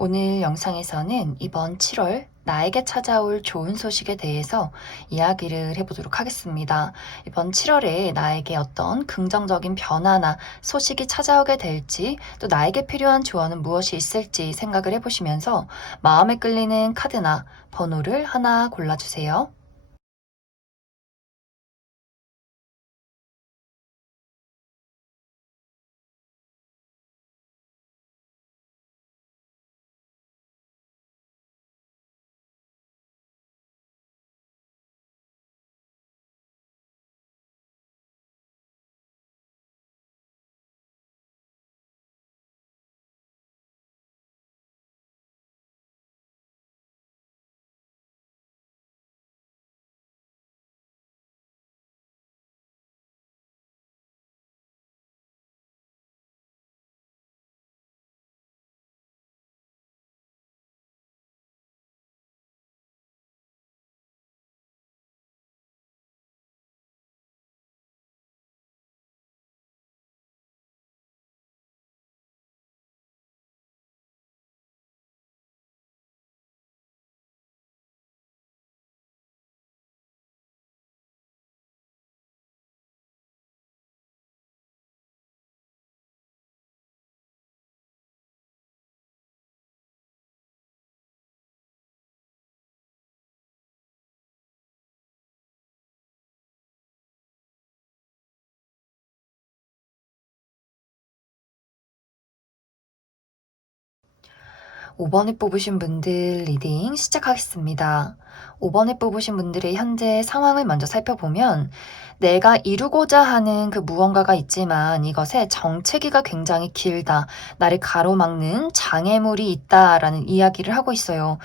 오늘 영상에서는 이번 7월 나에게 찾아올 좋은 소식에 대해서 이야기를 해보도록 하겠습니다. 이번 7월에 나에게 어떤 긍정적인 변화나 소식이 찾아오게 될지, 또 나에게 필요한 조언은 무엇이 있을지 생각을 해보시면서 마음에 끌리는 카드나 번호를 하나 골라주세요. 5번에 뽑으신 분들 리딩 시작하겠습니다. 5번에 뽑으신 분들의 현재 상황을 먼저 살펴보면 내가 이루고자 하는 그 무언가가 있지만 이것의 정체기가 굉장히 길다. 나를 가로막는 장애물이 있다라는 이야기를 하고 있어요.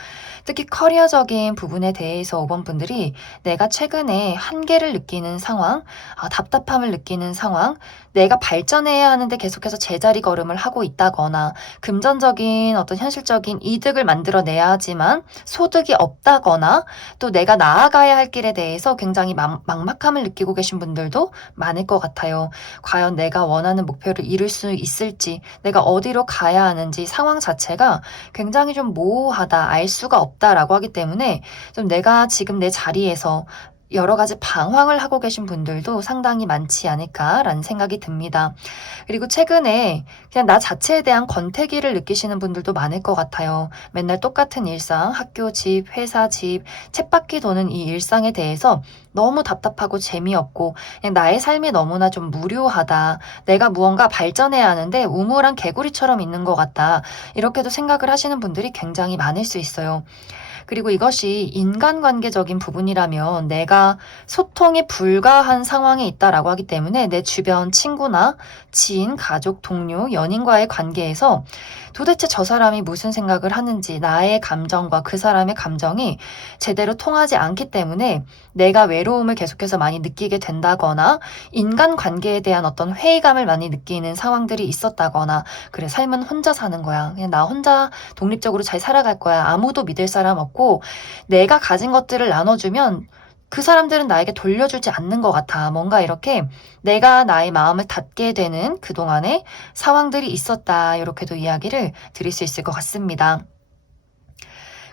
특히 커리어적인 부분에 대해서 5번 분들이 내가 최근에 한계를 느끼는 상황, 답답함을 느끼는 상황, 내가 발전해야 하는데 계속해서 제자리 걸음을 하고 있다거나 금전적인 어떤 현실적인 이득을 만들어내야 하지만 소득이 없다거나 또 내가 나아가야 할 길에 대해서 굉장히 막막함을 느끼고 계신 분들도 많을 것 같아요. 과연 내가 원하는 목표를 이룰 수 있을지, 내가 어디로 가야 하는지 상황 자체가 굉장히 좀 모호하다, 알 수가 없다라고 하기 때문에 좀 내가 지금 내 자리에서 여러 가지 방황을 하고 계신 분들도 상당히 많지 않을까라는 생각이 듭니다. 그리고 최근에 그냥 나 자체에 대한 권태기를 느끼시는 분들도 많을 것 같아요. 맨날 똑같은 일상, 학교, 집, 회사, 집, 쳇바퀴 도는 이 일상에 대해서 너무 답답하고 재미없고 그냥 나의 삶이 너무나 좀 무료하다. 내가 무언가 발전해야 하는데 우물한 개구리처럼 있는 것 같다. 이렇게도 생각을 하시는 분들이 굉장히 많을 수 있어요. 그리고 이것이 인간관계적인 부분이라면 내가 소통이 불가한 상황에 있다라고 하기 때문에 내 주변 친구나 지인, 가족, 동료, 연인과의 관계에서 도대체 저 사람이 무슨 생각을 하는지 나의 감정과 그 사람의 감정이 제대로 통하지 않기 때문에 내가 외로움을 계속해서 많이 느끼게 된다거나 인간관계에 대한 어떤 회의감을 많이 느끼는 상황들이 있었다거나 그래 삶은 혼자 사는 거야. 그냥 나 혼자 독립적으로 잘 살아갈 거야. 아무도 믿을 사람 없고 내가 가진 것들을 나눠주면 그 사람들은 나에게 돌려주지 않는 것 같아. 뭔가 이렇게 내가 나의 마음을 닫게 되는 그동안의 상황들이 있었다. 이렇게도 이야기를 드릴 수 있을 것 같습니다.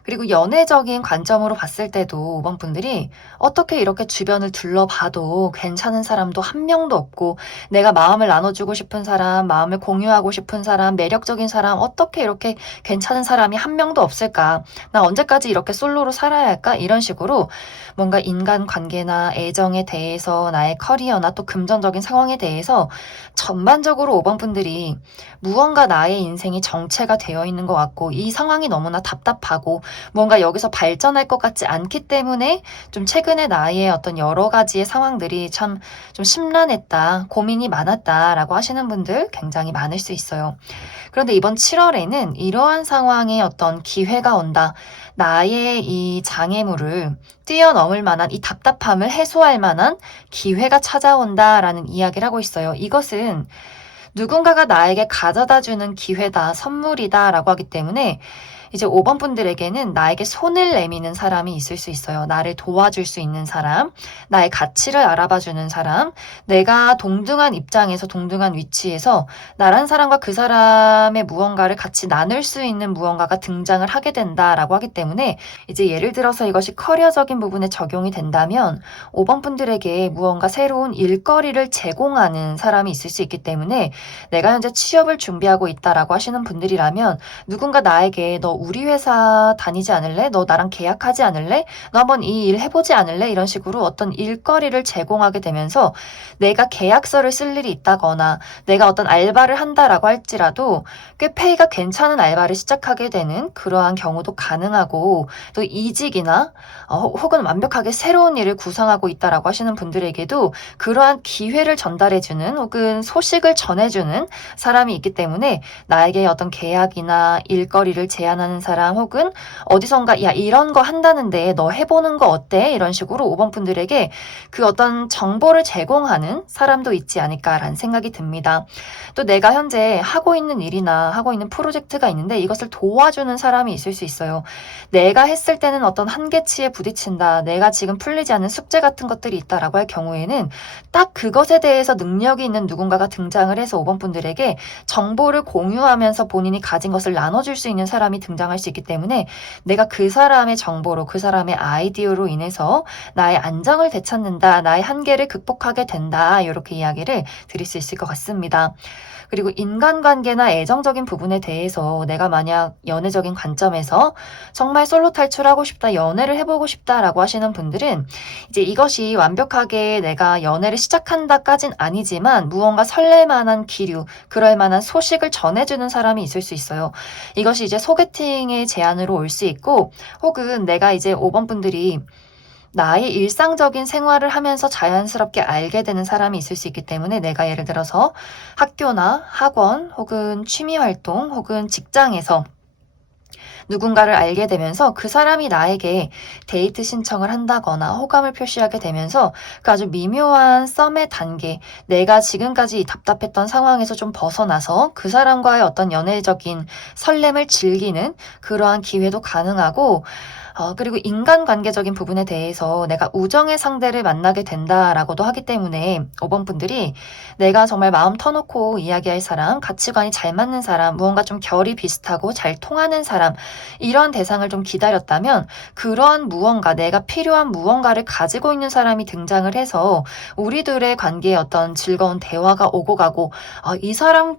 그리고 연애적인 관점으로 봤을 때도 5번 분들이 어떻게 이렇게 주변을 둘러봐도 괜찮은 사람도 한 명도 없고 내가 마음을 나눠주고 싶은 사람, 마음을 공유하고 싶은 사람, 매력적인 사람 어떻게 이렇게 괜찮은 사람이 한 명도 없을까? 나 언제까지 이렇게 솔로로 살아야 할까? 이런 식으로 뭔가 인간관계나 애정에 대해서 나의 커리어나 또 금전적인 상황에 대해서 전반적으로 5번 분들이 무언가 나의 인생이 정체가 되어 있는 것 같고 이 상황이 너무나 답답하고 뭔가 여기서 발전할 것 같지 않기 때문에 좀 최근에 나의 어떤 여러 가지의 상황들이 참 좀 심란했다, 고민이 많았다라고 하시는 분들 굉장히 많을 수 있어요. 그런데 이번 7월에는 이러한 상황에 어떤 기회가 온다. 나의 이 장애물을 뛰어넘을 만한 이 답답함을 해소할 만한 기회가 찾아온다라는 이야기를 하고 있어요. 이것은 누군가가 나에게 가져다 주는 기회다, 선물이다 라고 하기 때문에 이제 5번 분들에게는 나에게 손을 내미는 사람이 있을 수 있어요. 나를 도와줄 수 있는 사람, 나의 가치를 알아봐주는 사람, 내가 동등한 입장에서 동등한 위치에서 나란 사람과 그 사람의 무언가를 같이 나눌 수 있는 무언가가 등장을 하게 된다라고 하기 때문에 이제 예를 들어서 이것이 커리어적인 부분에 적용이 된다면 5번 분들에게 무언가 새로운 일거리를 제공하는 사람이 있을 수 있기 때문에 내가 현재 취업을 준비하고 있다라고 하시는 분들이라면 누군가 나에게 너 우리 회사 다니지 않을래? 너 나랑 계약하지 않을래? 너 한번 이 일 해보지 않을래? 이런 식으로 어떤 일거리를 제공하게 되면서 내가 계약서를 쓸 일이 있다거나 내가 어떤 알바를 한다라고 할지라도 꽤 페이가 괜찮은 알바를 시작하게 되는 그러한 경우도 가능하고 또 이직이나 혹은 완벽하게 새로운 일을 구상하고 있다라고 하시는 분들에게도 그러한 기회를 전달해주는 혹은 소식을 전해주는 사람이 있기 때문에 나에게 어떤 계약이나 일거리를 제안하는 사람 혹은 어디선가 야 이런 거 한다는데 너 해보는 거 어때? 이런 식으로 5번 분들에게 그 어떤 정보를 제공하는 사람도 있지 않을까라는 생각이 듭니다. 또 내가 현재 하고 있는 일이나 하고 있는 프로젝트가 있는데 이것을 도와주는 사람이 있을 수 있어요. 내가 했을 때는 어떤 한계치에 부딪힌다. 내가 지금 풀리지 않는 숙제 같은 것들이 있다라고 할 경우에는 딱 그것에 대해서 능력이 있는 누군가가 등장을 해서 5번 분들에게 정보를 공유하면서 본인이 가진 것을 나눠줄 수 있는 사람이 등장할 수 있기 때문에 내가 그 사람의 정보로 그 사람의 아이디어로 인해서 나의 안정을 되찾는다. 나의 한계를 극복하게 된다. 이렇게 이야기를 드릴 수 있을 것 같습니다. 그리고 인간관계나 애정적인 부분에 대해서 내가 만약 연애적인 관점에서 정말 솔로 탈출하고 싶다, 연애를 해보고 싶다라고 하시는 분들은 이제 이것이 완벽하게 내가 연애를 시작한다까진 아니지만 무언가 설렐만한 기류, 그럴 만한 소식을 전해주는 사람이 있을 수 있어요. 이것이 이제 소개팅의 제안으로 올 수 있고 혹은 내가 이제 5번 분들이 나의 일상적인 생활을 하면서 자연스럽게 알게 되는 사람이 있을 수 있기 때문에 내가 예를 들어서 학교나 학원 혹은 취미활동 혹은 직장에서 누군가를 알게 되면서 그 사람이 나에게 데이트 신청을 한다거나 호감을 표시하게 되면서 그 아주 미묘한 썸의 단계, 내가 지금까지 답답했던 상황에서 좀 벗어나서 그 사람과의 어떤 연애적인 설렘을 즐기는 그러한 기회도 가능하고 그리고 인간관계적인 부분에 대해서 내가 우정의 상대를 만나게 된다라고도 하기 때문에 5번 분들이 내가 정말 마음 터놓고 이야기할 사람, 가치관이 잘 맞는 사람, 무언가 좀 결이 비슷하고 잘 통하는 사람, 이런 대상을 좀 기다렸다면 그러한 무언가, 내가 필요한 무언가를 가지고 있는 사람이 등장을 해서 우리들의 관계에 어떤 즐거운 대화가 오고 가고 이 사람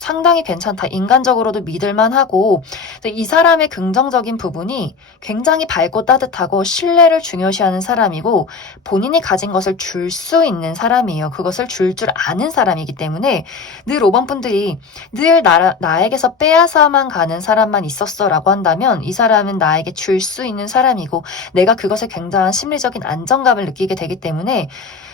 상당히 괜찮다. 인간적으로도 믿을만하고 이 사람의 긍정적인 부분이 굉장히 밝고 따뜻하고 신뢰를 중요시하는 사람이고 본인이 가진 것을 줄 수 있는 사람이에요. 그것을 줄 아는 사람이기 때문에 늘 5번 분들이 늘 나에게서 빼앗아만 가는 사람만 있었어 라고 한다면 이 사람은 나에게 줄 수 있는 사람이고 내가 그것에 굉장한 심리적인 안정감을 느끼게 되기 때문에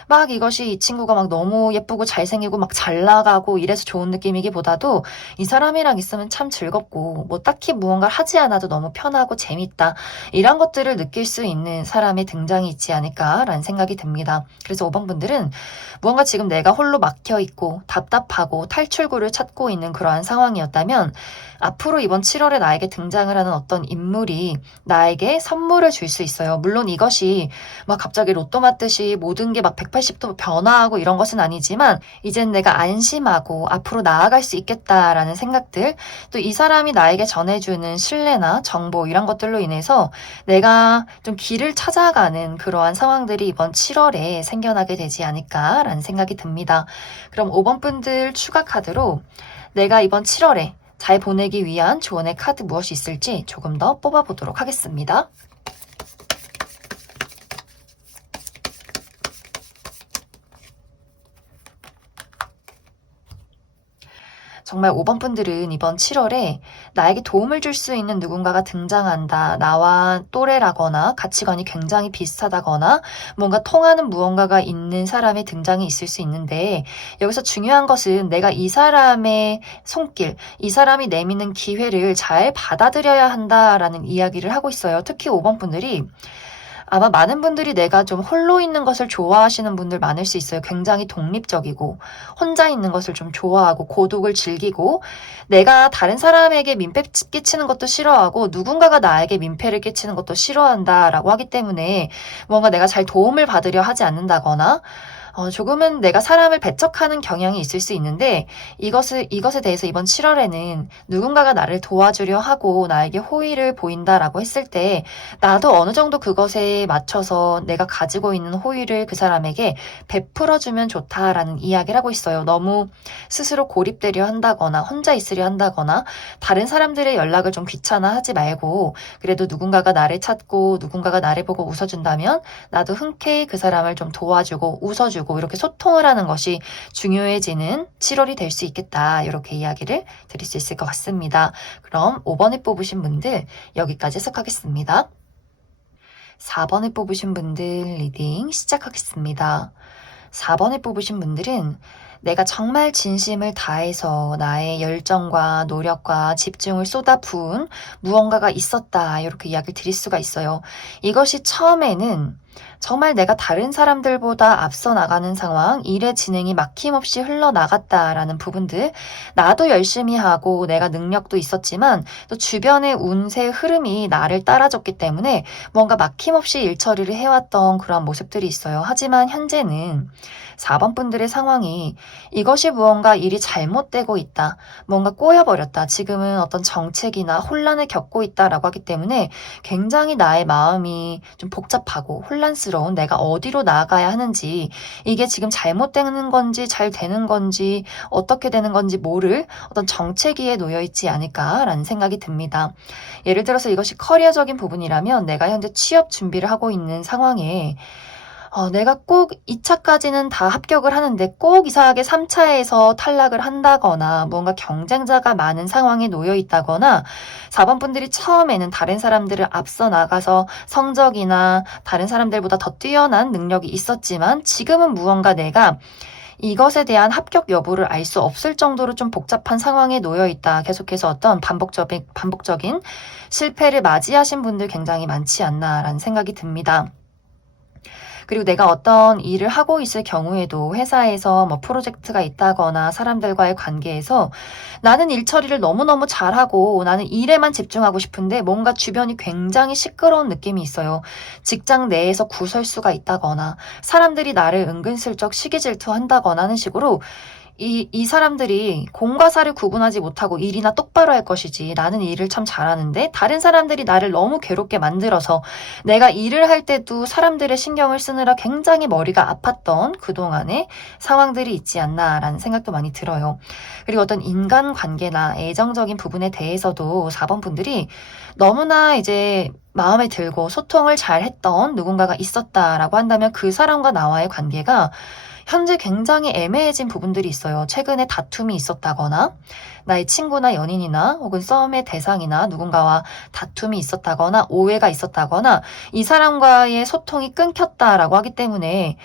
막 이것이 이 친구가 막 너무 예쁘고 잘생기고 막 잘 나가고 이래서 좋은 느낌이기보다도 이 사람이랑 있으면 참 즐겁고 뭐 딱히 무언가를 하지 않아도 너무 편하고 재밌다. 이런 것들을 느낄 수 있는 사람의 등장이 있지 않을까라는 생각이 듭니다. 그래서 5번 분들은 무언가 지금 내가 홀로 막혀있고 답답하고 탈출구를 찾고 있는 그러한 상황이었다면 앞으로 이번 7월에 나에게 등장을 하는 어떤 인물이 나에게 선물을 줄 수 있어요. 물론 이것이 막 갑자기 로또 맞듯이 모든 게 막 180도 변화하고 이런 것은 아니지만 이젠 내가 안심하고 앞으로 나아갈 수 있겠다라는 생각들 또 이 사람이 나에게 전해주는 신뢰나 정보 이런 것들로 인해서 내가 좀 길을 찾아가는 그러한 상황들이 이번 7월에 생겨나게 되지 않을까라는 생각이 듭니다. 그럼 5번 분들 추가 카드로 내가 이번 7월에 잘 보내기 위한 조언의 카드 무엇이 있을지 조금 더 뽑아보도록 하겠습니다. 정말 5번 분들은 이번 7월에 나에게 도움을 줄 수 있는 누군가가 등장한다. 나와 또래라거나 가치관이 굉장히 비슷하다거나 뭔가 통하는 무언가가 있는 사람의 등장이 있을 수 있는데 여기서 중요한 것은 내가 이 사람의 손길, 이 사람이 내미는 기회를 잘 받아들여야 한다라는 이야기를 하고 있어요. 특히 5번 분들이 아마 많은 분들이 내가 좀 홀로 있는 것을 좋아하시는 분들 많을 수 있어요. 굉장히 독립적이고 혼자 있는 것을 좀 좋아하고 고독을 즐기고 내가 다른 사람에게 민폐 끼치는 것도 싫어하고 누군가가 나에게 민폐를 끼치는 것도 싫어한다라고 하기 때문에 뭔가 내가 잘 도움을 받으려 하지 않는다거나 조금은 내가 사람을 배척하는 경향이 있을 수 있는데 이것에 대해서 이번 7월에는 누군가가 나를 도와주려 하고 나에게 호의를 보인다라고 했을 때 나도 어느 정도 그것에 맞춰서 내가 가지고 있는 호의를 그 사람에게 베풀어주면 좋다라는 이야기를 하고 있어요. 너무 스스로 고립되려 한다거나 혼자 있으려 한다거나 다른 사람들의 연락을 좀 귀찮아하지 말고 그래도 누군가가 나를 찾고 누군가가 나를 보고 웃어준다면 나도 흔쾌히 그 사람을 좀 도와주고 웃어주고 이렇게 소통을 하는 것이 중요해지는 7월이 될 수 있겠다. 이렇게 이야기를 드릴 수 있을 것 같습니다. 그럼 5번에 뽑으신 분들 여기까지 해석하겠습니다. 4번에 뽑으신 분들 리딩 시작하겠습니다. 4번에 뽑으신 분들은 내가 정말 진심을 다해서 나의 열정과 노력과 집중을 쏟아부은 무언가가 있었다. 이렇게 이야기를 드릴 수가 있어요. 이것이 처음에는 정말 내가 다른 사람들보다 앞서 나가는 상황, 일의 진행이 막힘없이 흘러나갔다라는 부분들, 나도 열심히 하고 내가 능력도 있었지만 또 주변의 운세 흐름이 나를 따라줬기 때문에 뭔가 막힘없이 일 처리를 해왔던 그런 모습들이 있어요. 하지만 현재는 4번 분들의 상황이 이것이 무언가 일이 잘못되고 있다. 뭔가 꼬여버렸다. 지금은 어떤 정책이나 혼란을 겪고 있다라고 하기 때문에 굉장히 나의 마음이 좀 복잡하고 혼란스러운 내가 어디로 나아가야 하는지 이게 지금 잘못되는 건지 잘 되는 건지 어떻게 되는 건지 모를 어떤 정체기에 놓여 있지 않을까라는 생각이 듭니다. 예를 들어서 이것이 커리어적인 부분이라면 내가 현재 취업 준비를 하고 있는 상황에 내가 꼭 2차까지는 다 합격을 하는데 꼭 이상하게 3차에서 탈락을 한다거나 뭔가 경쟁자가 많은 상황에 놓여 있다거나 4번 분들이 처음에는 다른 사람들을 앞서 나가서 성적이나 다른 사람들보다 더 뛰어난 능력이 있었지만 지금은 무언가 내가 이것에 대한 합격 여부를 알 수 없을 정도로 좀 복잡한 상황에 놓여 있다. 계속해서 어떤 반복적인 실패를 맞이하신 분들 굉장히 많지 않나라는 생각이 듭니다. 그리고 내가 어떤 일을 하고 있을 경우에도 회사에서 뭐 프로젝트가 있다거나 사람들과의 관계에서 나는 일 처리를 너무너무 잘하고 나는 일에만 집중하고 싶은데 뭔가 주변이 굉장히 시끄러운 느낌이 있어요. 직장 내에서 구설수가 있다거나 사람들이 나를 은근슬쩍 시기질투한다거나 하는 식으로 이 사람들이 공과 사를 구분하지 못하고 일이나 똑바로 할 것이지 나는 일을 참 잘하는데 다른 사람들이 나를 너무 괴롭게 만들어서 내가 일을 할 때도 사람들의 신경을 쓰느라 굉장히 머리가 아팠던 그동안의 상황들이 있지 않나라는 생각도 많이 들어요. 그리고 어떤 인간관계나 애정적인 부분에 대해서도 4번 분들이 너무나 이제 마음에 들고 소통을 잘 했던 누군가가 있었다라고 한다면 그 사람과 나와의 관계가 현재 굉장히 애매해진 부분들이 있어요. 최근에 다툼이 있었다거나 나의 친구나 연인이나 혹은 싸움의 대상이나 누군가와 다툼이 있었다거나 오해가 있었다거나 이 사람과의 소통이 끊겼다라고 하기 때문에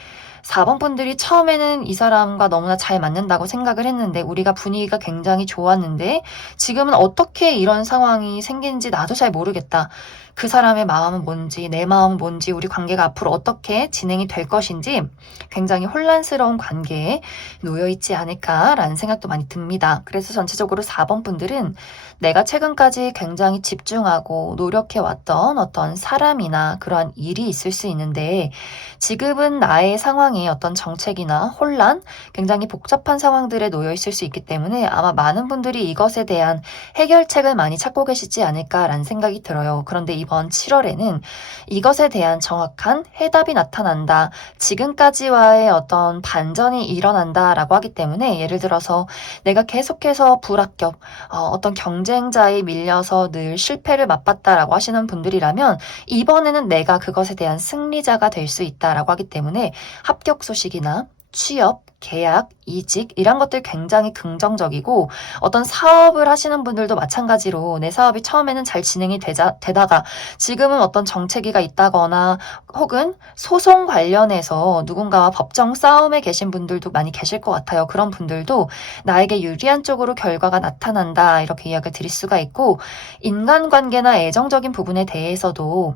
4번 분들이 처음에는 이 사람과 너무나 잘 맞는다고 생각을 했는데 우리가 분위기가 굉장히 좋았는데 지금은 어떻게 이런 상황이 생긴지 나도 잘 모르겠다. 그 사람의 마음은 뭔지 내 마음은 뭔지 우리 관계가 앞으로 어떻게 진행이 될 것인지 굉장히 혼란스러운 관계에 놓여 있지 않을까라는 생각도 많이 듭니다. 그래서 전체적으로 4번 분들은 내가 최근까지 굉장히 집중하고 노력해왔던 어떤 사람이나 그러한 일이 있을 수 있는데 지금은 나의 상황이 어떤 정책이나 혼란, 굉장히 복잡한 상황들에 놓여 있을 수 있기 때문에 아마 많은 분들이 이것에 대한 해결책을 많이 찾고 계시지 않을까라는 생각이 들어요. 그런데 이번 7월에는 이것에 대한 정확한 해답이 나타난다. 지금까지와의 어떤 반전이 일어난다라고 하기 때문에 예를 들어서 내가 계속해서 불합격, 어떤 경쟁자에 밀려서 늘 실패를 맛봤다라고 하시는 분들이라면 이번에는 내가 그것에 대한 승리자가 될 수 있다라고 하기 때문에 합격 소식이나 취업, 계약, 이직 이런 것들 굉장히 긍정적이고 어떤 사업을 하시는 분들도 마찬가지로 내 사업이 처음에는 잘 진행이 되다가 지금은 어떤 정체기가 있다거나 혹은 소송 관련해서 누군가와 법정 싸움에 계신 분들도 많이 계실 것 같아요. 그런 분들도 나에게 유리한 쪽으로 결과가 나타난다 이렇게 이야기를 드릴 수가 있고 인간관계나 애정적인 부분에 대해서도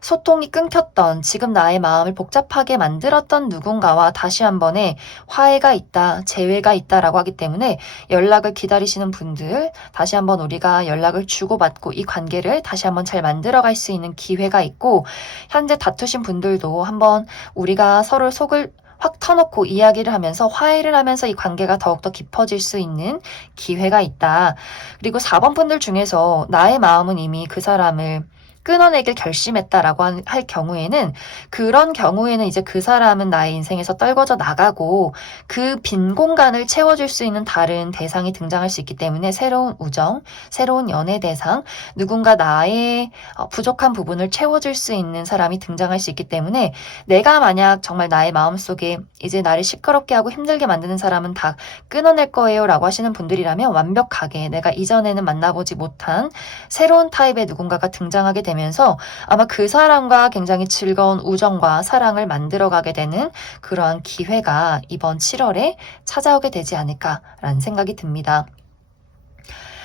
소통이 끊겼던, 지금 나의 마음을 복잡하게 만들었던 누군가와 다시 한 번의 화해가 있다, 재회가 있다라고 하기 때문에 연락을 기다리시는 분들, 다시 한번 우리가 연락을 주고받고 이 관계를 다시 한번 잘 만들어갈 수 있는 기회가 있고, 현재 다투신 분들도 한번 우리가 서로 속을 확 터놓고 이야기를 하면서 화해를 하면서 이 관계가 더욱더 깊어질 수 있는 기회가 있다. 그리고 4번 분들 중에서 나의 마음은 이미 그 사람을 끊어내길 결심했다라고 할 경우에는, 그런 경우에는 이제 그 사람은 나의 인생에서 떨궈져 나가고 그 빈 공간을 채워줄 수 있는 다른 대상이 등장할 수 있기 때문에, 새로운 우정, 새로운 연애 대상, 누군가 나의 부족한 부분을 채워줄 수 있는 사람이 등장할 수 있기 때문에, 내가 만약 정말 나의 마음속에 이제 나를 시끄럽게 하고 힘들게 만드는 사람은 다 끊어낼 거예요 라고 하시는 분들이라면, 완벽하게 내가 이전에는 만나보지 못한 새로운 타입의 누군가가 등장하게 되면서 아마 그 사람과 굉장히 즐거운 우정과 사랑을 만들어가게 되는 그러한 기회가 이번 7월에 찾아오게 되지 않을까라는 생각이 듭니다.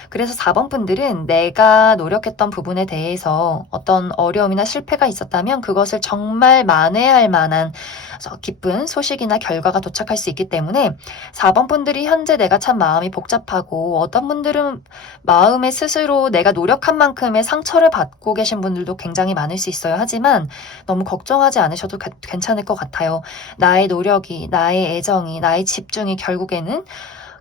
그래서 4번 분들은 내가 노력했던 부분에 대해서 어떤 어려움이나 실패가 있었다면 그것을 정말 만회할 만한 기쁜 소식이나 결과가 도착할 수 있기 때문에, 4번 분들이 현재 내가 참 마음이 복잡하고, 어떤 분들은 마음에 스스로 내가 노력한 만큼의 상처를 받고 계신 분들도 굉장히 많을 수 있어요. 하지만 너무 걱정하지 않으셔도 괜찮을 것 같아요. 나의 노력이, 나의 애정이, 나의 집중이 결국에는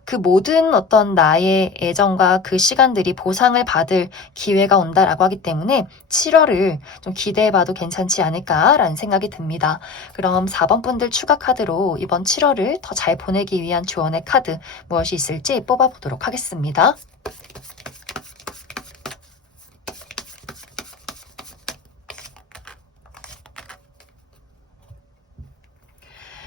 그 모든 어떤 나의 애정과 그 시간들이 보상을 받을 기회가 온다라고 하기 때문에 7월을 좀 기대해봐도 괜찮지 않을까라는 생각이 듭니다. 그럼 4번 분들 추가 카드로 이번 7월을 더 잘 보내기 위한 조언의 카드 무엇이 있을지 뽑아보도록 하겠습니다.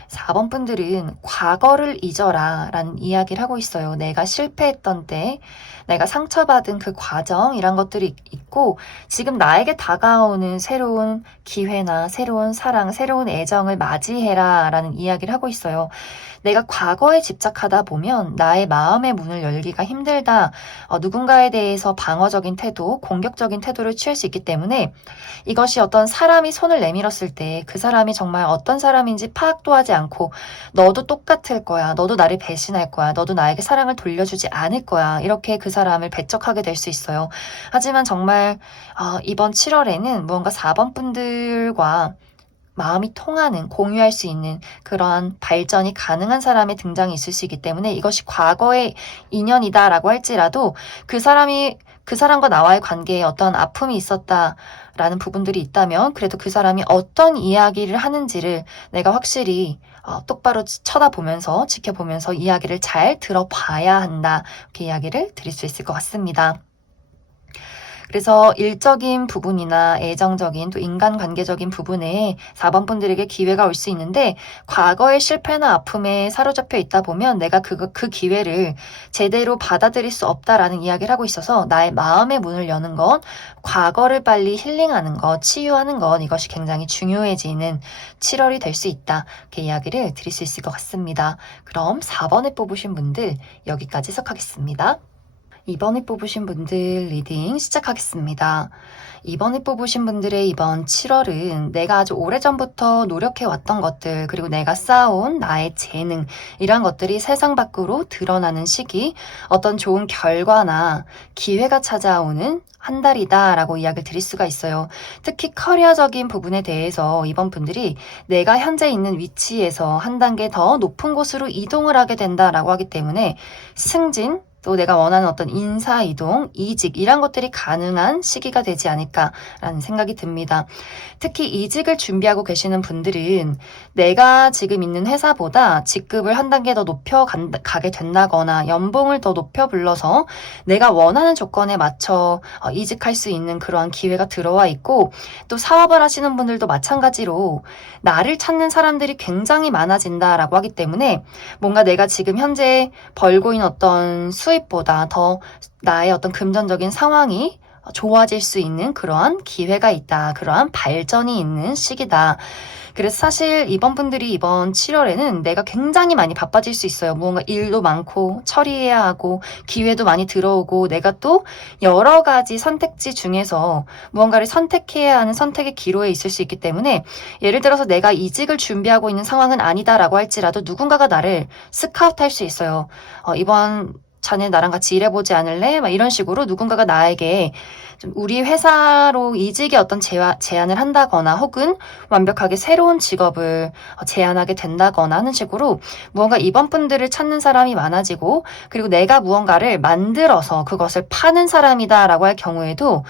4번 분들은 과거를 잊어라 라는 이야기를 하고 있어요. 내가 실패했던 때, 내가 상처받은 그 과정, 이란 것들이 있고, 지금 나에게 다가오는 새로운 기회나 새로운 사랑, 새로운 애정을 맞이해라 라는 이야기를 하고 있어요. 내가 과거에 집착하다 보면 나의 마음의 문을 열기가 힘들다, 누군가에 대해서 방어적인 태도, 공격적인 태도를 취할 수 있기 때문에, 이것이 어떤 사람이 손을 내밀었을 때 그 사람이 정말 어떤 사람인지 파악도 하지 않고, 너도 똑같을 거야, 너도 나를 배신할 거야, 너도 나에게 사랑을 돌려주지 않을 거야, 이렇게 그 사람을 배척하게 될 수 있어요. 하지만 정말 이번 7월에는 무언가 4번 분들과 마음이 통하는, 공유할 수 있는 그러한 발전이 가능한 사람의 등장이 있을 수 있기 때문에, 이것이 과거의 인연이다라고 할지라도 그 사람과 나와의 관계에 어떤 아픔이 있었다라는 부분들이 있다면, 그래도 그 사람이 어떤 이야기를 하는지를 내가 확실히 똑바로 쳐다보면서, 지켜보면서 이야기를 잘 들어봐야 한다, 이렇게 이야기를 드릴 수 있을 것 같습니다. 그래서 일적인 부분이나 애정적인, 또 인간관계적인 부분에 4번 분들에게 기회가 올 수 있는데, 과거의 실패나 아픔에 사로잡혀 있다 보면 내가 그 기회를 제대로 받아들일 수 없다라는 이야기를 하고 있어서, 나의 마음의 문을 여는 것, 과거를 빨리 힐링하는 것, 치유하는 것, 이것이 굉장히 중요해지는 7월이 될 수 있다, 이렇게 이야기를 드릴 수 있을 것 같습니다. 그럼 4번에 뽑으신 분들 여기까지 해석하겠습니다. 2번에 뽑으신 분들 리딩 시작하겠습니다. 2번에 뽑으신 분들의 이번 7월은 내가 아주 오래전부터 노력해왔던 것들, 그리고 내가 쌓아온 나의 재능, 이런 것들이 세상 밖으로 드러나는 시기, 어떤 좋은 결과나 기회가 찾아오는 한 달이다 라고 이야기를 드릴 수가 있어요. 특히 커리어적인 부분에 대해서 이번 분들이 내가 현재 있는 위치에서 한 단계 더 높은 곳으로 이동을 하게 된다라고 하기 때문에, 승진, 또 내가 원하는 어떤 인사이동, 이직, 이런 것들이 가능한 시기가 되지 않을까라는 생각이 듭니다. 특히 이직을 준비하고 계시는 분들은 내가 지금 있는 회사보다 직급을 한 단계 더 높여가게 된다거나, 연봉을 더 높여 불러서 내가 원하는 조건에 맞춰 이직할 수 있는 그러한 기회가 들어와 있고, 또 사업을 하시는 분들도 마찬가지로 나를 찾는 사람들이 굉장히 많아진다라고 하기 때문에, 뭔가 내가 지금 현재 벌고 있는 어떤 수입보다 더 나의 어떤 금전적인 상황이 좋아질 수 있는 그러한 기회가 있다. 그러한 발전이 있는 시기다. 그래서 사실 이번 분들이 이번 7월에는 내가 굉장히 많이 바빠질 수 있어요. 무언가 일도 많고 처리해야 하고 기회도 많이 들어오고 내가 또 여러 가지 선택지 중에서 무언가를 선택해야 하는 선택의 기로에 있을 수 있기 때문에 예를 들어서 내가 이직을 준비하고 있는 상황은 아니다라고 할지라도 누군가가 나를 스카우트할 수 있어요. 이번 자네 나랑 같이 일해보지 않을래? 막 이런 식으로 누군가가 나에게 좀 우리 회사로 이직의 어떤 제안을 한다거나 혹은 완벽하게 새로운 직업을 제안하게 된다거나 하는 식으로 무언가 이번 분들을 찾는 사람이 많아지고 그리고 내가 무언가를 만들어서 그것을 파는 사람이다라고 할 경우에도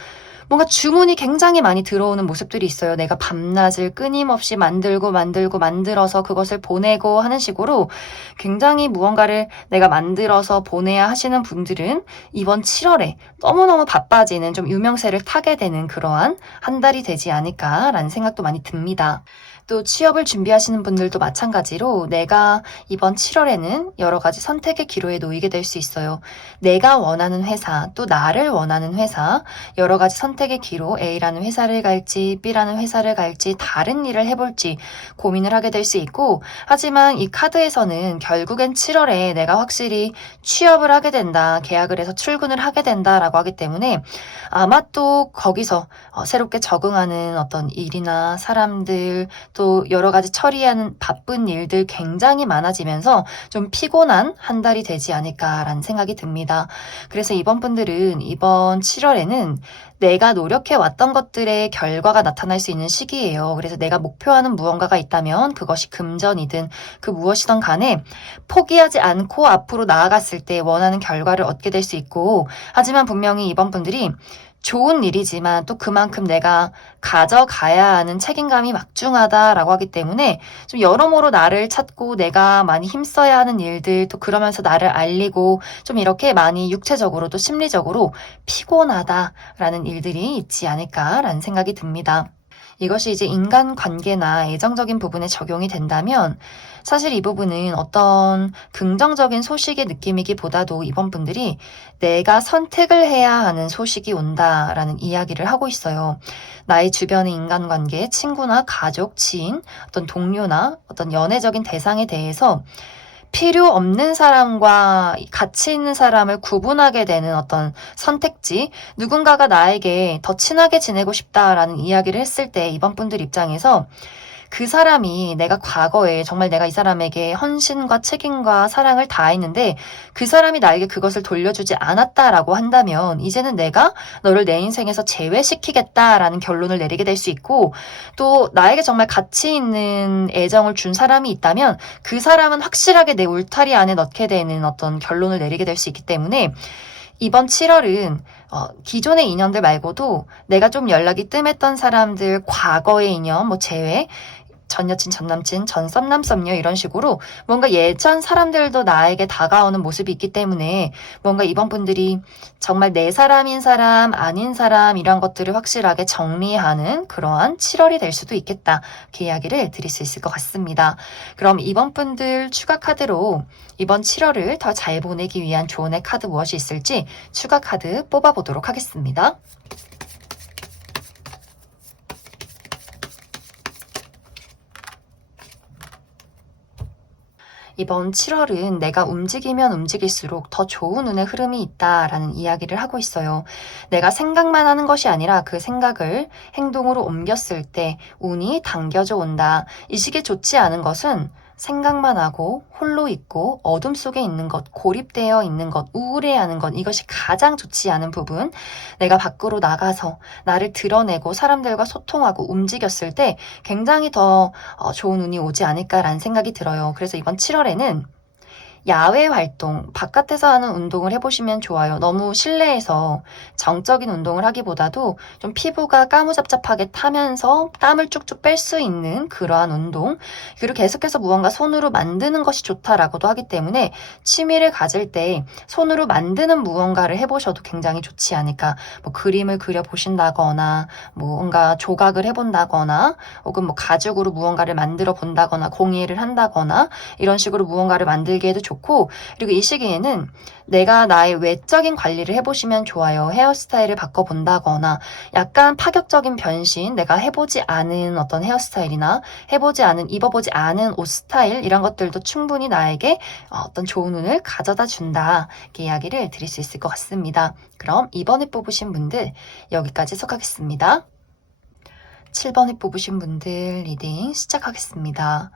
뭔가 주문이 굉장히 많이 들어오는 모습들이 있어요. 내가 밤낮을 끊임없이 만들어서 그것을 보내고 하는 식으로 굉장히 무언가를 내가 만들어서 보내야 하시는 분들은 이번 7월에 너무너무 바빠지는 좀 유명세를 타게 되는 그러한 한 달이 되지 않을까라는 생각도 많이 듭니다. 또 취업을 준비하시는 분들도 마찬가지로 내가 이번 7월에는 여러 가지 선택의 기로에 놓이게 될 수 있어요. 내가 원하는 회사, 또 나를 원하는 회사, 여러 가지 선택의 기로 A라는 회사를 갈지 B라는 회사를 갈지 다른 일을 해볼지 고민을 하게 될 수 있고 하지만 이 카드에서는 결국엔 7월에 내가 확실히 취업을 하게 된다, 계약을 해서 출근을 하게 된다라고 하기 때문에 아마 또 거기서 새롭게 적응하는 어떤 일이나 사람들 또 여러 가지 처리하는 바쁜 일들 굉장히 많아지면서 좀 피곤한 한 달이 되지 않을까라는 생각이 듭니다. 그래서 이번 분들은 이번 7월에는 내가 노력해왔던 것들의 결과가 나타날 수 있는 시기예요. 그래서 내가 목표하는 무언가가 있다면 그것이 금전이든 그 무엇이든 간에 포기하지 않고 앞으로 나아갔을 때 원하는 결과를 얻게 될 수 있고 하지만 분명히 이번 분들이 좋은 일이지만 또 그만큼 내가 가져가야 하는 책임감이 막중하다라고 하기 때문에 좀 여러모로 나를 찾고 내가 많이 힘써야 하는 일들 또 그러면서 나를 알리고 좀 이렇게 많이 육체적으로도 심리적으로 피곤하다라는 일들이 있지 않을까라는 생각이 듭니다. 이것이 이제 인간관계나 애정적인 부분에 적용이 된다면 사실 이 부분은 어떤 긍정적인 소식의 느낌이기보다도 이번 분들이 내가 선택을 해야 하는 소식이 온다라는 이야기를 하고 있어요. 나의 주변의 인간관계, 친구나 가족, 지인, 어떤 동료나 어떤 연애적인 대상에 대해서 필요 없는 사람과 가치 있는 사람을 구분하게 되는 어떤 선택지, 누군가가 나에게 더 친하게 지내고 싶다라는 이야기를 했을 때 이번 분들 입장에서 그 사람이 내가 과거에 정말 내가 이 사람에게 헌신과 책임과 사랑을 다했는데 그 사람이 나에게 그것을 돌려주지 않았다라고 한다면 이제는 내가 너를 내 인생에서 제외시키겠다라는 결론을 내리게 될 수 있고 또 나에게 정말 가치 있는 애정을 준 사람이 있다면 그 사람은 확실하게 내 울타리 안에 넣게 되는 어떤 결론을 내리게 될 수 있기 때문에 이번 7월은 기존의 인연들 말고도 내가 좀 연락이 뜸했던 사람들 과거의 인연 뭐 제외 전 여친, 전 남친, 전 썸남, 썸녀 이런 식으로 뭔가 예전 사람들도 나에게 다가오는 모습이 있기 때문에 뭔가 이번 분들이 정말 내 사람인 사람, 아닌 사람 이런 것들을 확실하게 정리하는 그러한 7월이 될 수도 있겠다. 그 이야기를 드릴 수 있을 것 같습니다. 그럼 이번 분들 추가 카드로 이번 7월을 더 잘 보내기 위한 조언의 카드 무엇이 있을지 추가 카드 뽑아보도록 하겠습니다. 이번 7월은 내가 움직이면 움직일수록 더 좋은 운의 흐름이 있다라는 이야기를 하고 있어요. 내가 생각만 하는 것이 아니라 그 생각을 행동으로 옮겼을 때 운이 당겨져 온다. 이 시기에 좋지 않은 것은 생각만 하고 홀로 있고 어둠 속에 있는 것, 고립되어 있는 것, 우울해하는 것 이것이 가장 좋지 않은 부분. 내가 밖으로 나가서 나를 드러내고 사람들과 소통하고 움직였을 때 굉장히 더 좋은 운이 오지 않을까라는 생각이 들어요. 그래서 이번 7월에는 야외 활동, 바깥에서 하는 운동을 해보시면 좋아요. 너무 실내에서 정적인 운동을 하기보다도 좀 피부가 까무잡잡하게 타면서 땀을 쭉쭉 뺄 수 있는 그러한 운동, 그리고 계속해서 무언가 손으로 만드는 것이 좋다라고도 하기 때문에 취미를 가질 때 손으로 만드는 무언가를 해보셔도 굉장히 좋지 않을까. 뭐 그림을 그려보신다거나, 뭔가 조각을 해본다거나, 혹은 뭐 가죽으로 무언가를 만들어 본다거나, 공예를 한다거나, 이런 식으로 무언가를 만들기에도 좋고 좋고, 그리고 이 시기에는 내가 나의 외적인 관리를 해보시면 좋아요. 헤어스타일을 바꿔본다거나 약간 파격적인 변신, 내가 해보지 않은 어떤 헤어스타일이나 입어보지 않은 옷 스타일 이런 것들도 충분히 나에게 어떤 좋은 운을 가져다 준다. 이렇게 이야기를 드릴 수 있을 것 같습니다. 그럼 2번에 뽑으신 분들 여기까지 해석하겠습니다. 7번에 뽑으신 분들 리딩 시작하겠습니다.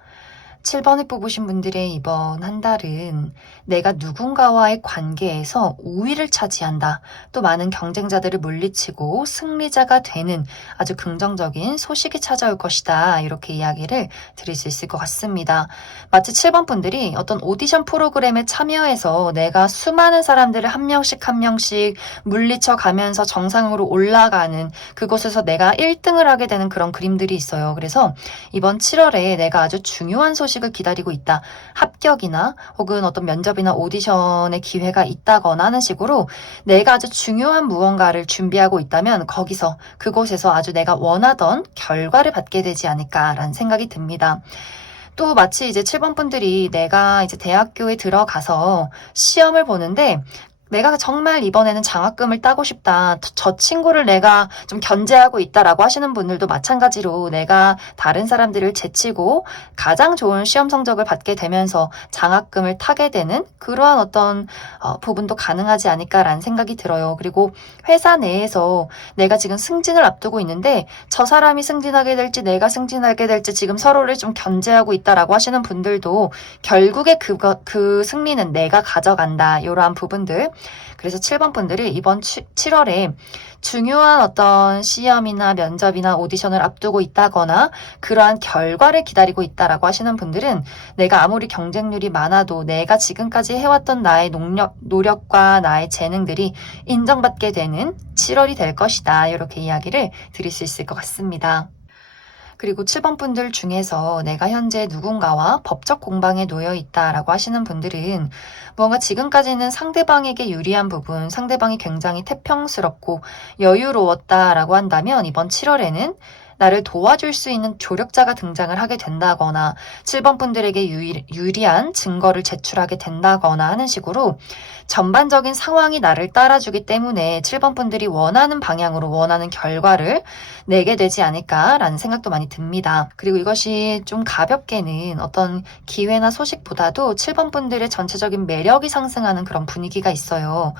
7번에 뽑으신 분들의 이번 한 달은 내가 누군가와의 관계에서 우위를 차지한다. 또 많은 경쟁자들을 물리치고 승리자가 되는 아주 긍정적인 소식이 찾아올 것이다. 이렇게 이야기를 드릴 수 있을 것 같습니다. 마치 7번 분들이 어떤 오디션 프로그램에 참여해서 내가 수많은 사람들을 한 명씩 한 명씩 물리쳐 가면서 정상으로 올라가는 그곳에서 내가 1등을 하게 되는 그런 그림들이 있어요. 그래서 이번 7월에 내가 아주 중요한 소식을 기다리고 있다. 합격이나 혹은 어떤 면접이나 오디션의 기회가 있다거나 하는 식으로 내가 아주 중요한 무언가를 준비하고 있다면 거기서 그곳에서 아주 내가 원하던 결과를 받게 되지 않을까라는 생각이 듭니다. 또 마치 이제 7번 분들이 내가 이제 대학교에 들어가서 시험을 보는데 내가 정말 이번에는 장학금을 따고 싶다. 저 친구를 내가 좀 견제하고 있다라고 하시는 분들도 마찬가지로 내가 다른 사람들을 제치고 가장 좋은 시험 성적을 받게 되면서 장학금을 타게 되는 그러한 어떤 부분도 가능하지 않을까라는 생각이 들어요. 그리고 회사 내에서 내가 지금 승진을 앞두고 있는데 저 사람이 승진하게 될지 내가 승진하게 될지 지금 서로를 좀 견제하고 있다라고 하시는 분들도 결국에 그 승리는 내가 가져간다. 이러한 부분들. 그래서 7번 분들이 이번 7월에 중요한 어떤 시험이나 면접이나 오디션을 앞두고 있다거나 그러한 결과를 기다리고 있다라고 하시는 분들은 내가 아무리 경쟁률이 많아도 내가 지금까지 해왔던 나의 노력과 나의 재능들이 인정받게 되는 7월이 될 것이다. 이렇게 이야기를 드릴 수 있을 것 같습니다. 그리고 7번 분들 중에서 내가 현재 누군가와 법적 공방에 놓여 있다라고 하시는 분들은 뭔가 지금까지는 상대방에게 유리한 부분, 상대방이 굉장히 태평스럽고 여유로웠다라고 한다면 이번 7월에는 나를 도와줄 수 있는 조력자가 등장을 하게 된다거나 7번 분들에게 유리한 증거를 제출하게 된다거나 하는 식으로 전반적인 상황이 나를 따라주기 때문에 7번 분들이 원하는 방향으로 원하는 결과를 내게 되지 않을까라는 생각도 많이 듭니다. 그리고 이것이 좀 가볍게는 어떤 기회나 소식보다도 7번 분들의 전체적인 매력이 상승하는 그런 분위기가 있어요.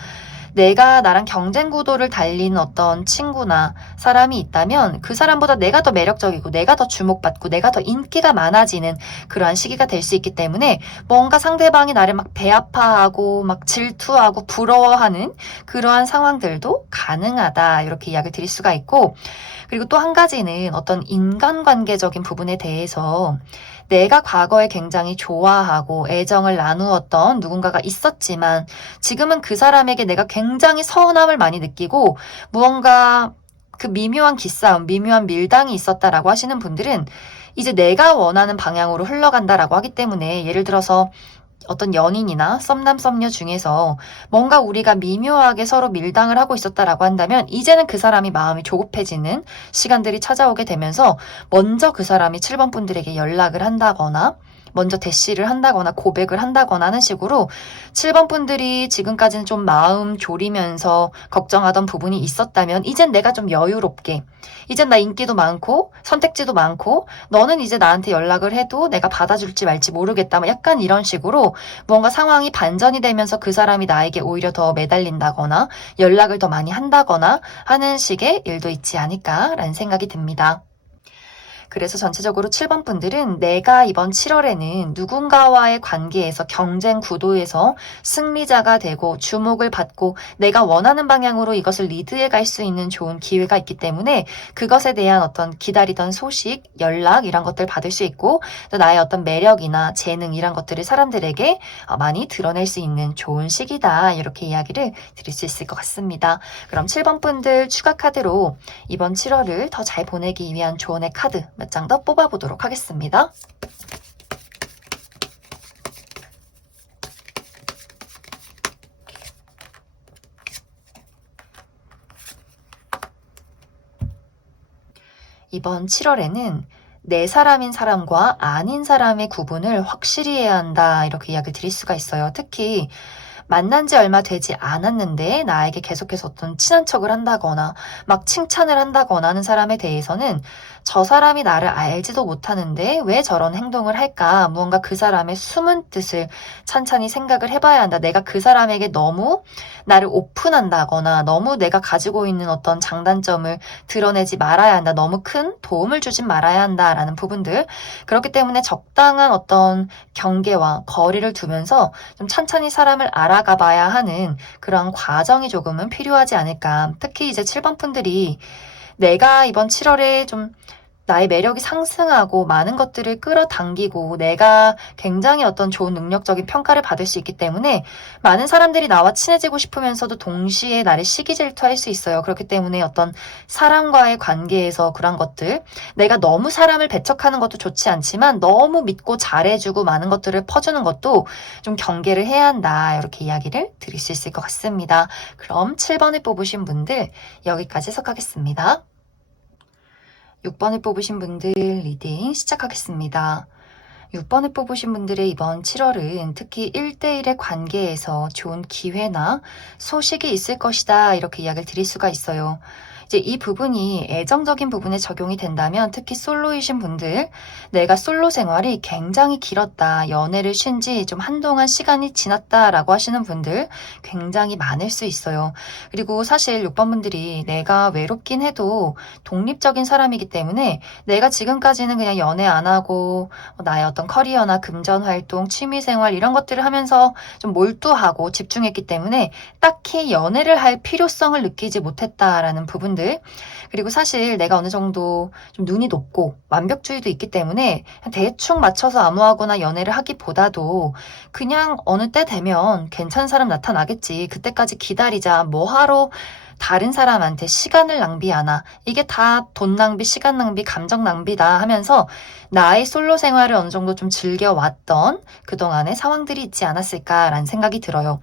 내가 나랑 경쟁 구도를 달리는 어떤 친구나 사람이 있다면 그 사람보다 내가 더 매력적이고 내가 더 주목받고 내가 더 인기가 많아지는 그러한 시기가 될 수 있기 때문에 뭔가 상대방이 나를 막 배아파하고 막 질투하고 부러워하는 그러한 상황들도 가능하다. 이렇게 이야기를 드릴 수가 있고, 그리고 또 한 가지는 어떤 인간관계적인 부분에 대해서 내가 과거에 굉장히 좋아하고 애정을 나누었던 누군가가 있었지만 지금은 그 사람에게 내가 굉장히 서운함을 많이 느끼고 무언가 그 미묘한 기싸움, 미묘한 밀당이 있었다라고 하시는 분들은 이제 내가 원하는 방향으로 흘러간다라고 하기 때문에 예를 들어서 어떤 연인이나 썸남 썸녀 중에서 뭔가 우리가 미묘하게 서로 밀당을 하고 있었다라고 한다면 이제는 그 사람이 마음이 조급해지는 시간들이 찾아오게 되면서 먼저 그 사람이 7번 분들에게 연락을 한다거나 먼저 대시를 한다거나 고백을 한다거나 하는 식으로 7번 분들이 지금까지는 좀 마음 졸이면서 걱정하던 부분이 있었다면 이젠 내가 좀 여유롭게 이젠 나 인기도 많고 선택지도 많고 너는 이제 나한테 연락을 해도 내가 받아줄지 말지 모르겠다. 약간 이런 식으로 뭔가 상황이 반전이 되면서 그 사람이 나에게 오히려 더 매달린다거나 연락을 더 많이 한다거나 하는 식의 일도 있지 않을까라는 생각이 듭니다. 그래서 전체적으로 7번 분들은 내가 이번 7월에는 누군가와의 관계에서 경쟁 구도에서 승리자가 되고 주목을 받고 내가 원하는 방향으로 이것을 리드해 갈 수 있는 좋은 기회가 있기 때문에 그것에 대한 어떤 기다리던 소식, 연락 이런 것들 받을 수 있고 또 나의 어떤 매력이나 재능 이런 것들을 사람들에게 많이 드러낼 수 있는 좋은 시기다. 이렇게 이야기를 드릴 수 있을 것 같습니다. 그럼 7번 분들 추가 카드로 이번 7월을 더 잘 보내기 위한 조언의 카드 몇 장 더 뽑아보도록 하겠습니다. 이번 7월에는 내 사람인 사람과 아닌 사람의 구분을 확실히 해야 한다. 이렇게 이야기를 드릴 수가 있어요. 특히 만난 지 얼마 되지 않았는데 나에게 계속해서 어떤 친한 척을 한다거나 막 칭찬을 한다거나 하는 사람에 대해서는 저 사람이 나를 알지도 못하는데 왜 저런 행동을 할까? 무언가 그 사람의 숨은 뜻을 찬찬히 생각을 해봐야 한다. 내가 그 사람에게 너무 나를 오픈한다거나 너무 내가 가지고 있는 어떤 장단점을 드러내지 말아야 한다. 너무 큰 도움을 주진 말아야 한다라는 부분들. 그렇기 때문에 적당한 어떤 경계와 거리를 두면서 좀 찬찬히 사람을 알아가 봐야 하는 그런 과정이 조금은 필요하지 않을까. 특히 이제 7번 분들이 내가 이번 7월에 좀 나의 매력이 상승하고 많은 것들을 끌어당기고 내가 굉장히 어떤 좋은 능력적인 평가를 받을 수 있기 때문에 많은 사람들이 나와 친해지고 싶으면서도 동시에 나를 시기 질투할 수 있어요. 그렇기 때문에 어떤 사람과의 관계에서 그런 것들, 내가 너무 사람을 배척하는 것도 좋지 않지만 너무 믿고 잘해주고 많은 것들을 퍼주는 것도 좀 경계를 해야 한다. 이렇게 이야기를 드릴 수 있을 것 같습니다. 그럼 7번을 뽑으신 분들 여기까지 해석하겠습니다. 6번을 뽑으신 분들 리딩 시작하겠습니다. 6번을 뽑으신 분들의 이번 7월은 특히 1대1의 관계에서 좋은 기회나 소식이 있을 것이다. 이렇게 이야기를 드릴 수가 있어요. 이제 이 부분이 애정적인 부분에 적용이 된다면 특히 솔로이신 분들, 내가 솔로 생활이 굉장히 길었다. 연애를 쉰 지 좀 한동안 시간이 지났다라고 하시는 분들 굉장히 많을 수 있어요. 그리고 사실 6번 분들이 내가 외롭긴 해도 독립적인 사람이기 때문에 내가 지금까지는 그냥 연애 안 하고 나의 어떤 커리어나 금전 활동, 취미 생활 이런 것들을 하면서 좀 몰두하고 집중했기 때문에 딱히 연애를 할 필요성을 느끼지 못했다라는 부분들. 그리고 사실 내가 어느 정도 좀 눈이 높고 완벽주의도 있기 때문에 대충 맞춰서 아무하거나 연애를 하기보다도 그냥 어느 때 되면 괜찮은 사람 나타나겠지. 그때까지 기다리자. 뭐하러 다른 사람한테 시간을 낭비하나. 이게 다 돈 낭비, 시간 낭비, 감정 낭비다 하면서 나의 솔로 생활을 어느 정도 좀 즐겨왔던 그동안의 상황들이 있지 않았을까라는 생각이 들어요.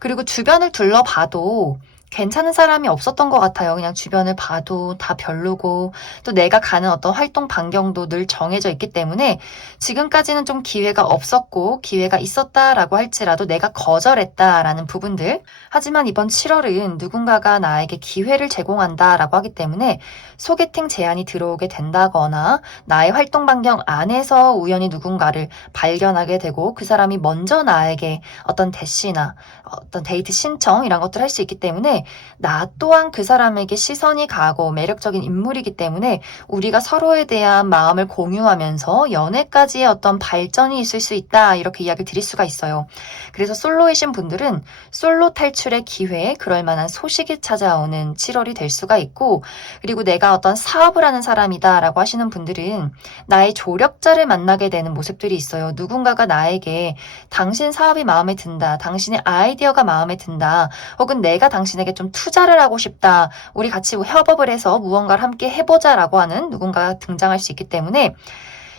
그리고 주변을 둘러봐도 괜찮은 사람이 없었던 것 같아요. 그냥 주변을 봐도 다 별로고 또 내가 가는 어떤 활동 반경도 늘 정해져 있기 때문에 지금까지는 좀 기회가 없었고 기회가 있었다라고 할지라도 내가 거절했다라는 부분들. 하지만 이번 7월은 누군가가 나에게 기회를 제공한다라고 하기 때문에 소개팅 제안이 들어오게 된다거나 나의 활동 반경 안에서 우연히 누군가를 발견하게 되고 그 사람이 먼저 나에게 어떤 대시나 어떤 데이트 신청 이런 것들을 할 수 있기 때문에 나 또한 그 사람에게 시선이 가고 매력적인 인물이기 때문에 우리가 서로에 대한 마음을 공유하면서 연애까지의 어떤 발전이 있을 수 있다. 이렇게 이야기를 드릴 수가 있어요. 그래서 솔로이신 분들은 솔로 탈출의 기회에 그럴 만한 소식이 찾아오는 7월이 될 수가 있고 그리고 내가 어떤 사업을 하는 사람이다라고 하시는 분들은 나의 조력자를 만나게 되는 모습들이 있어요. 누군가가 나에게 당신 사업이 마음에 든다. 당신의 아이디어가 마음에 든다. 혹은 내가 당신에게 좀 투자를 하고 싶다. 우리 같이 협업을 해서 무언가를 함께 해보자라고 하는 누군가가 등장할 수 있기 때문에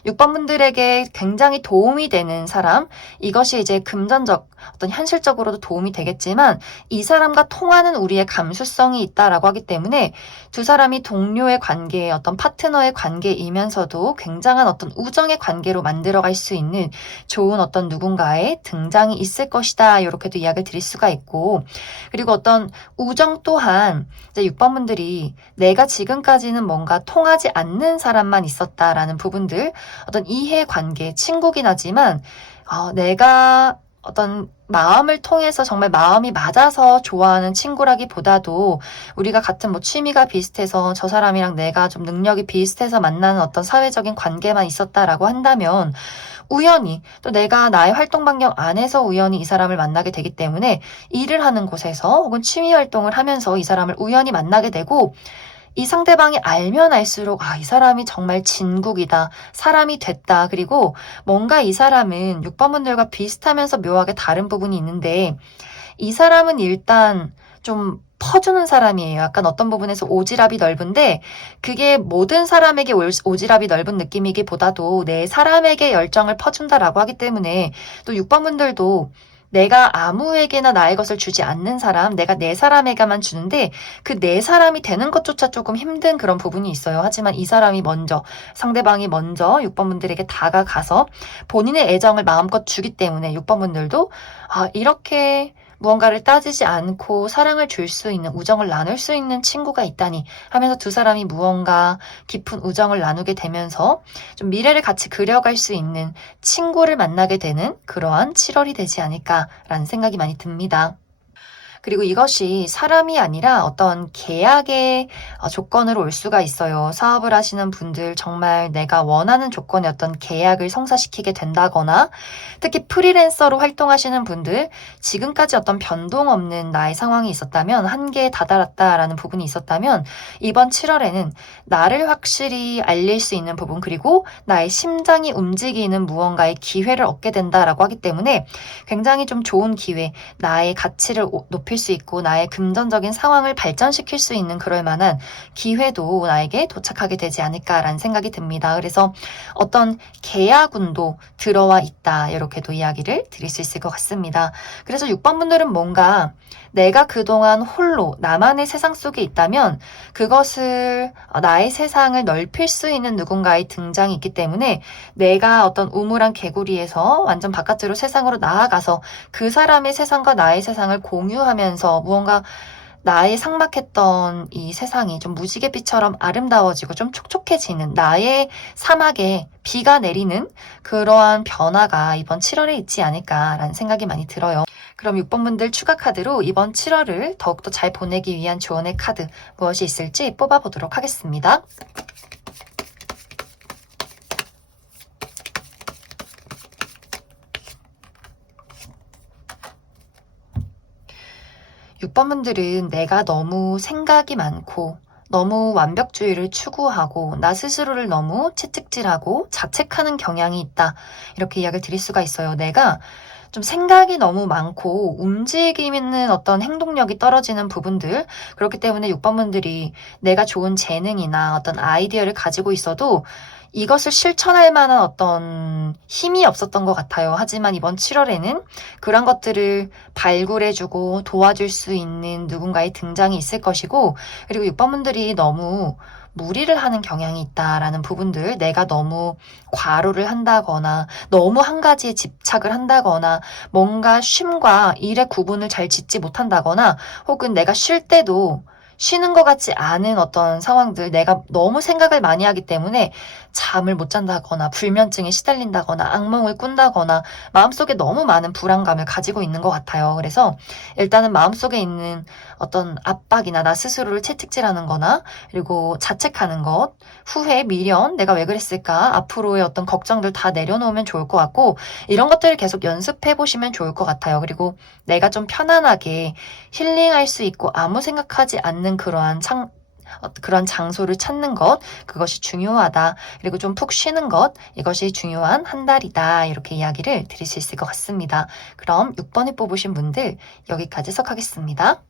6번 분들에게 굉장히 도움이 되는 사람, 이것이 이제 금전적, 어떤 현실적으로도 도움이 되겠지만 이 사람과 통하는 우리의 감수성이 있다라고 하기 때문에 두 사람이 동료의 관계, 어떤 파트너의 관계이면서도 굉장한 어떤 우정의 관계로 만들어갈 수 있는 좋은 어떤 누군가의 등장이 있을 것이다. 이렇게도 이야기를 드릴 수가 있고 그리고 어떤 우정 또한 이제 6번 분들이 내가 지금까지는 뭔가 통하지 않는 사람만 있었다라는 부분들 어떤 이해관계, 친구긴 하지만 내가 어떤 마음을 통해서 정말 마음이 맞아서 좋아하는 친구라기보다도 우리가 같은 뭐 취미가 비슷해서 저 사람이랑 내가 좀 능력이 비슷해서 만나는 어떤 사회적인 관계만 있었다라고 한다면 우연히 또 내가 나의 활동 반경 안에서 우연히 이 사람을 만나게 되기 때문에 일을 하는 곳에서 혹은 취미 활동을 하면서 이 사람을 우연히 만나게 되고 이 상대방이 알면 알수록 이 사람이 정말 진국이다. 사람이 됐다. 그리고 뭔가 이 사람은 6번 분들과 비슷하면서 묘하게 다른 부분이 있는데 이 사람은 일단 좀 퍼주는 사람이에요. 약간 어떤 부분에서 오지랖이 넓은데 그게 모든 사람에게 오지랖이 넓은 느낌이기보다도 내 사람에게 열정을 퍼준다라고 하기 때문에 또 6번 분들도 내가 아무에게나 나의 것을 주지 않는 사람, 내가 내 사람에게만 주는데 그 내 사람이 되는 것조차 조금 힘든 그런 부분이 있어요. 하지만 이 사람이 먼저, 상대방이 먼저 6번 분들에게 다가가서 본인의 애정을 마음껏 주기 때문에 6번 분들도 이렇게 무언가를 따지지 않고 사랑을 줄 수 있는, 우정을 나눌 수 있는 친구가 있다니 하면서 두 사람이 무언가 깊은 우정을 나누게 되면서 좀 미래를 같이 그려갈 수 있는 친구를 만나게 되는 그러한 7월이 되지 않을까라는 생각이 많이 듭니다. 그리고 이것이 사람이 아니라 어떤 계약의 조건으로 올 수가 있어요. 사업을 하시는 분들 정말 내가 원하는 조건의 어떤 계약을 성사시키게 된다거나 특히 프리랜서로 활동하시는 분들 지금까지 어떤 변동 없는 나의 상황이 있었다면 한계에 다다랐다라는 부분이 있었다면 이번 7월에는 나를 확실히 알릴 수 있는 부분 그리고 나의 심장이 움직이는 무언가의 기회를 얻게 된다라고 하기 때문에 굉장히 좀 좋은 기회, 나의 가치를 높일 수 있고 나의 금전적인 상황을 발전시킬 수 있는 그럴 만한 기회도 나에게 도착하게 되지 않을까라는 생각이 듭니다. 그래서 어떤 계약운도 들어와 있다 이렇게도 이야기를 드릴 수 있을 것 같습니다. 그래서 6번 분들은 뭔가 내가 그동안 홀로 나만의 세상 속에 있다면 그것을 나의 세상을 넓힐 수 있는 누군가의 등장이 있기 때문에 내가 어떤 우물한 개구리에서 완전 바깥으로 세상으로 나아가서 그 사람의 세상과 나의 세상을 공유하면서 무언가 나의 삭막했던 이 세상이 좀 무지갯빛처럼 아름다워지고 좀 촉촉해지는 나의 사막에 비가 내리는 그러한 변화가 이번 7월에 있지 않을까라는 생각이 많이 들어요. 그럼 6번 분들 추가 카드로 이번 7월을 더욱더 잘 보내기 위한 조언의 카드 무엇이 있을지 뽑아보도록 하겠습니다. 6번 분들은 내가 너무 생각이 많고 너무 완벽주의를 추구하고 나 스스로를 너무 채찍질하고 자책하는 경향이 있다. 이렇게 이야기를 드릴 수가 있어요. 내가 좀 생각이 너무 많고 움직이는 어떤 행동력이 떨어지는 부분들 그렇기 때문에 6번 분들이 내가 좋은 재능이나 어떤 아이디어를 가지고 있어도 이것을 실천할 만한 어떤 힘이 없었던 것 같아요. 하지만 이번 7월에는 그런 것들을 발굴해주고 도와줄 수 있는 누군가의 등장이 있을 것이고 그리고 6번 분들이 너무 무리를 하는 경향이 있다라는 부분들 내가 너무 과로를 한다거나 너무 한 가지에 집착을 한다거나 뭔가 쉼과 일의 구분을 잘 짓지 못한다거나 혹은 내가 쉴 때도 쉬는 것 같지 않은 어떤 상황들 내가 너무 생각을 많이 하기 때문에 잠을 못 잔다거나 불면증에 시달린다거나 악몽을 꾼다거나 마음속에 너무 많은 불안감을 가지고 있는 것 같아요. 그래서 일단은 마음속에 있는 어떤 압박이나 나 스스로를 채찍질하는 거나 그리고 자책하는 것, 후회, 미련, 내가 왜 그랬을까, 앞으로의 어떤 걱정들 다 내려놓으면 좋을 것 같고 이런 것들을 계속 연습해 보시면 좋을 것 같아요. 그리고 내가 좀 편안하게 힐링할 수 있고 아무 생각하지 않는 그러한 장소를 찾는 것, 그것이 중요하다. 그리고 좀 푹 쉬는 것, 이것이 중요한 한 달이다. 이렇게 이야기를 드릴 수 있을 것 같습니다. 그럼 6번을 뽑으신 분들 여기까지 해석하겠습니다.